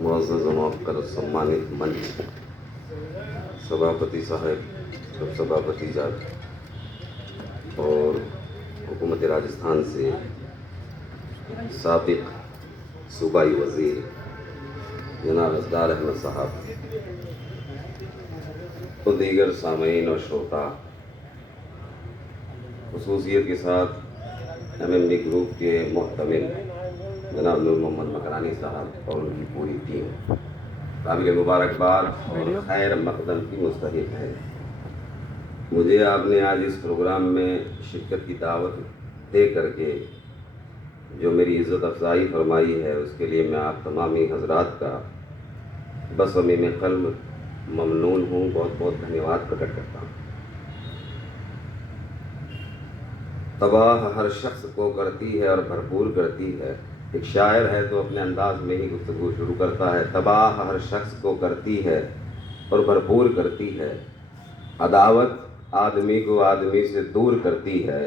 मुअज़्ज़ज़ मुवक्कर सम्मानित मंच, सभापति साहब, सब सभापति जात और हुकूमत राजस्थान से साबिक सूबाई वज़ीर जनाब असदार अहमद साहब तो दीगर सामईन और श्रोता, ख़ुसूसियत के साथ MMD ग्रुप के मुहतमिल जनाब नूर मोहम्मद मकरानी साहब और उनकी पूरी टीम काबिल मुबारकबाद और खैर मकदम की मुस्तहिक है। मुझे आपने आज इस प्रोग्राम में शिरकत की दावत दे करके जो मेरी इज़्ज़त अफजाई फरमाई है, उसके लिए मैं आप तमामी हजरात का बसमीम क़ल्ब ममनून हूँ, बहुत बहुत धन्यवाद प्रकट करता हूँ। तबाह हर शख्स को करती है और भरपूर करती है। एक शायर है तो अपने अंदाज में ही गुफ्तगू शुरू करता है। तबाह हर शख्स को करती है और भरपूर करती है। अदावत आदमी को आदमी से दूर करती है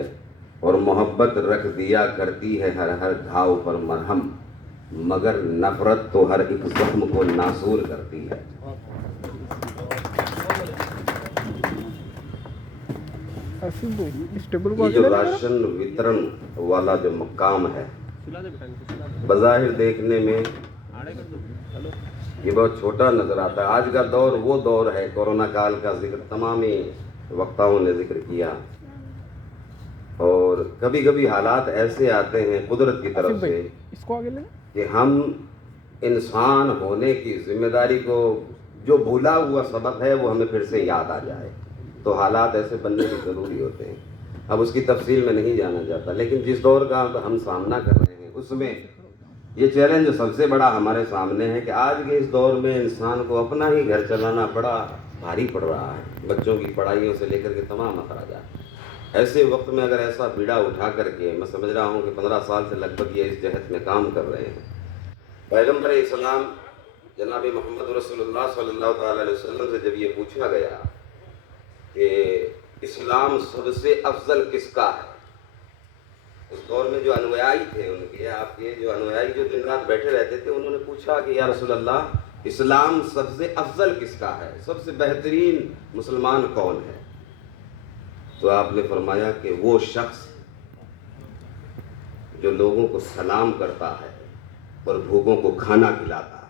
और मोहब्बत रख दिया करती है हर हर घाव पर मरहम, मगर नफरत तो हर एक जख्म को नासूर करती है। ये जो राशन वितरण वाला जो मकाम है, बज़ाहिर देखने में ये बहुत छोटा नज़र आता है। आज का दौर वो दौर है, कोरोना काल का जिक्र तमामी वक्ताओं ने जिक्र किया, और कभी कभी हालात ऐसे आते हैं कुदरत की तरफ से कि हम इंसान होने की जिम्मेदारी को, जो भूला हुआ सबक है वो हमें फिर से याद आ जाए, तो हालात ऐसे बनने की ज़रूरी होते हैं। अब उसकी तफसील में नहीं जाना चाहता, लेकिन जिस दौर का हम सामना कर रहे हैं उसमें ये चैलेंज सबसे बड़ा हमारे सामने है कि आज के इस दौर में इंसान को अपना ही घर चलाना बड़ा भारी पड़ रहा है, बच्चों की पढ़ाइयों से लेकर के तमाम अखराजात। ऐसे वक्त में अगर ऐसा बीड़ा उठा करके, मैं समझ रहा हूँ कि 15 साल से लगभग ये इस जहत में काम कर रहे हैं। पैगम्बर इस्लाम जनाब मोहम्मद रसूलुल्लाह सल्लल्लाहु अलैहि वसल्लम से जब ये पूछा गया कि इस्लाम सबसे अफजल किसका है, उस दौर में जो अनुयायी थे उनके, आपके जो अनुयायी जो दिन रात बैठे रहते थे, उन्होंने पूछा कि या रसूलल्लाह इस्लाम सबसे अफजल किसका है, सबसे बेहतरीन मुसलमान कौन है? तो आपने फरमाया कि वो शख्स जो लोगों को सलाम करता है और भूखों को खाना खिलाता है।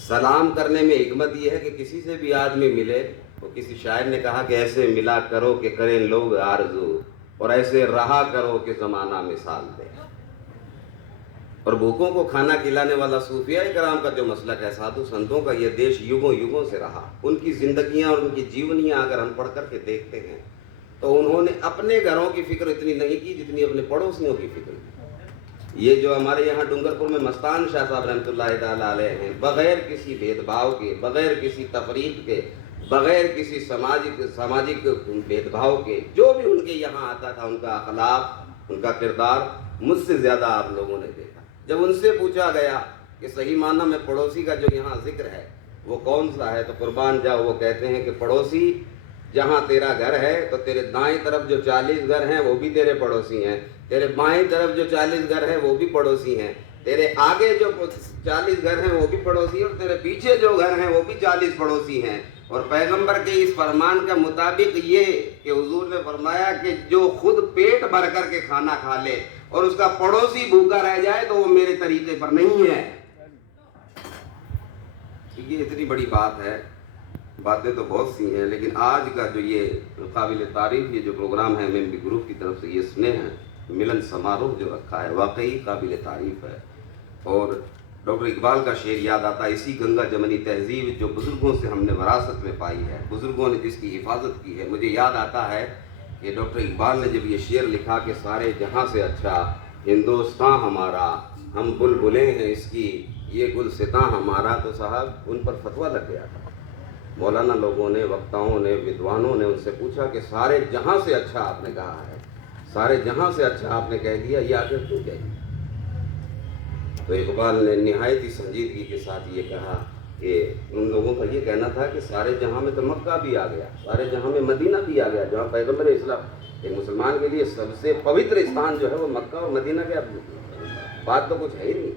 सलाम करने में हिकमत यह है कि किसी से भी आदमी मिले, तो किसी शायर ने कहा कि ऐसे मिला करो कि करें लोग आरज़ू, और ऐसे रहा करो कि ज़माना मिसाल दे। और भूखों को खाना खिलाने वाला सूफिया कराम का जो मसलक है, साधु संतों का, ये देश युगों युगों से रहा। उनकी ज़िंदगियाँ और उनकी जीवनियाँ अगर हम पढ़ करके देखते हैं तो उन्होंने अपने घरों की फ़िक्र इतनी नहीं की जितनी अपने पड़ोसियों की फ़िक्र की। ये जो हमारे यहाँ डूंगरपुर में मस्तान शाह साहब रहमतुल्लाह ताला अलैह हैं, बग़ैर किसी भेदभाव के, बग़ैर किसी तफरीक के, बग़ैर किसी सामाजिक भेदभाव के, जो भी उनके यहाँ आता था, उनका अखलाक, उनका किरदार मुझसे ज़्यादा आप लोगों ने देखा। जब उनसे पूछा गया कि सही माना में पड़ोसी का जो यहाँ जिक्र है वो कौन सा है, तो कुर्बान जाओ, वो कहते हैं कि पड़ोसी जहाँ तेरा घर है तो तेरे दाएं तरफ जो 40 घर हैं वो भी तेरे पड़ोसी हैं, तेरे बाएं तरफ जो 40 घर हैं वो भी पड़ोसी हैं, तेरे आगे जो 40 घर हैं वो भी पड़ोसी हैं, और तेरे पीछे जो घर हैं वो भी 40 पड़ोसी हैं। और पैगंबर के इस फरमान का मुताबिक ये कि हुजूर ने फरमाया कि जो खुद पेट भर कर के खाना खा ले और उसका पड़ोसी भूखा रह जाए तो वो मेरे तरीके पर नहीं है। ये इतनी बड़ी बात है, बातें तो बहुत सी हैं, लेकिन आज का जो ये काबिल तारीफ ये जो प्रोग्राम है MMD ग्रुप की तरफ से, ये स्नेह मिलन समारोह जो रखा है, वाकई काबिल तारीफ है। और डॉक्टर इकबाल का शेर याद आता है, इसी गंगा जमनी तहजीब जो बुज़ुर्गों से हमने वरासत में पाई है, बुज़ुर्गों ने जिसकी हिफाजत की है। मुझे याद आता है कि डॉक्टर इकबाल ने जब ये शेर लिखा कि सारे जहाँ से अच्छा हिंदुस्तान हमारा, हम बुलबुलें हैं इसकी, ये गुलसितां हमारा, तो साहब उन पर फतवा लग गया था। मौलाना लोगों ने, वक्ताओं ने, विद्वानों ने उनसे पूछा कि सारे जहाँ से अच्छा आपने कहा है, सारे जहाँ से अच्छा आपने कह दिया, ये आखिर क्यों कही? तो इकबाल ने निहायत ही संजीदगी के साथ ये कहा कि उन लोगों का ये कहना था कि सारे जहाँ में तो मक्का भी आ गया, सारे जहाँ में मदीना भी आ गया, जहाँ पैगम्बर इस्लाम एक मुसलमान के लिए सबसे पवित्र स्थान जो है वो मक्का और मदीना के, अब बात तो कुछ है ही नहीं।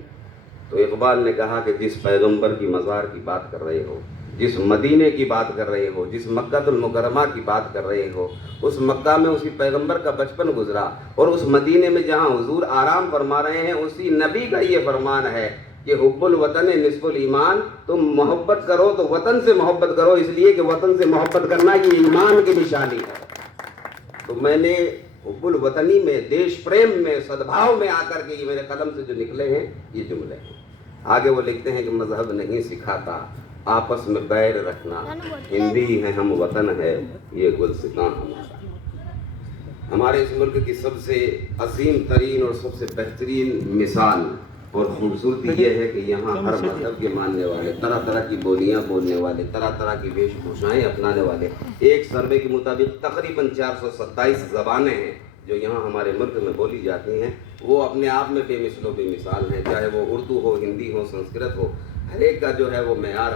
تو اقبال نے کہا کہ جس پیغمبر کی مزار کی بات کر رہے ہو، جس مدینے کی بات کر رہے ہو، جس مکہ المکرمہ کی بات کر رہے ہو، اس مکہ میں اسی پیغمبر کا بچپن گزرا، اور اس مدینے میں جہاں حضور آرام فرما رہے ہیں اسی نبی کا یہ فرمان ہے کہ حب الوطن نصف الایمان، تم محبت کرو تو وطن سے محبت کرو، اس لیے کہ وطن سے محبت کرنا یہ ایمان کی نشانی ہے۔ تو میں نے حب الوطنی میں، دیش پریم میں، صدبھاؤ میں آ کر کے یہ میرے قلم سے جو نکلے ہیں یہ جملے ہیں۔ آگے وہ لکھتے ہیں کہ مذہب نہیں سکھاتا آپس میں بیر رکھنا، ہندی ہے ہم وطن ہے یہ گلستاں ہمارا۔ ہمارے اس ملک کی سب سے عظیم ترین اور سب سے بہترین مثال اور خوبصورتی یہ ہے کہ یہاں ہر مذہب کے ماننے والے، طرح طرح کی بولیاں بولنے والے، طرح طرح کی ویش بھوشائیں اپنانے والے، ایک سروے کے مطابق تقریباً 427 زبانیں ہیں جو یہاں ہمارے ملک میں بولی جاتی ہیں، وہ اپنے آپ میں بے مثل و بے مثال ہیں، چاہے وہ اردو ہو، ہندی ہو، سنسکرت ہو، ہر ایک کا جو ہے وہ معیار